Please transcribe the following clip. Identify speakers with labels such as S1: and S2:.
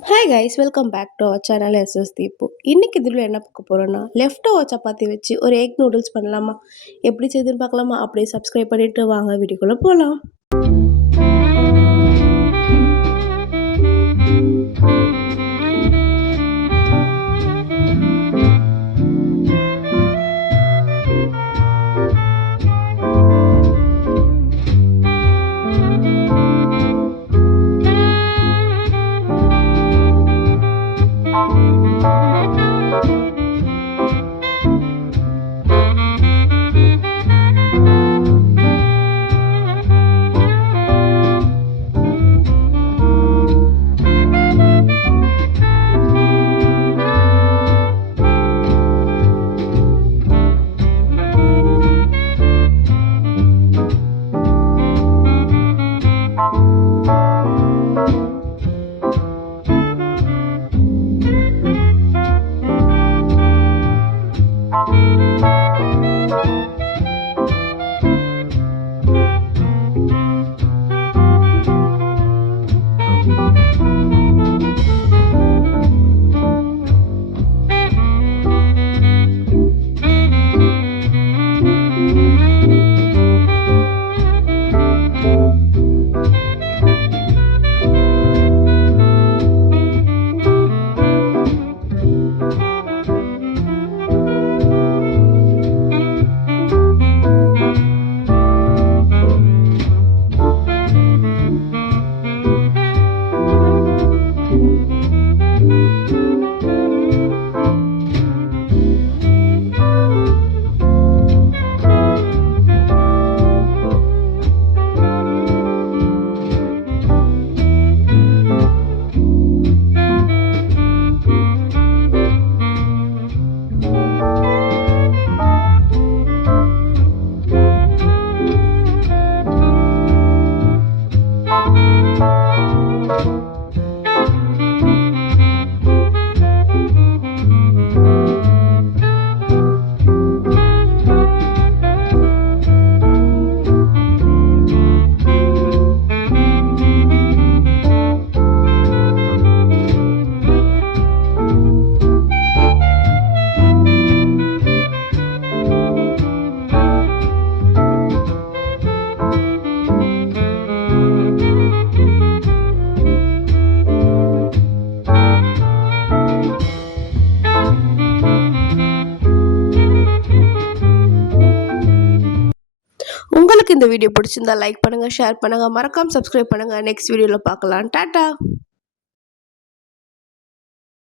S1: Hi guys welcome back to our channel SS Deepu இன்றைக்கி இதில் என்ன பார்க்க போகிறோன்னா லெஃப்ட் ஓவர் சப்பாத்தி வச்சு ஒரு எக் நூடுல்ஸ் பண்ணலாமா? எப்படி செய்துன்னு பார்க்கலாமா? அப்படியே சப்ஸ்கிரைப் பண்ணிவிட்டு வாங்க வீடியோக்குள்ளே போகலாம் Thank you. இந்த வீடியோ பிடிச்சிருந்தா லைக் பண்ணுங்கள் ஷேர் பண்ணுங்கள் மறக்காமல் சப்ஸ்கிரைப் பண்ணுங்கள் நெக்ஸ்ட் வீடியோவில் பார்க்கலாம். டாட்டா!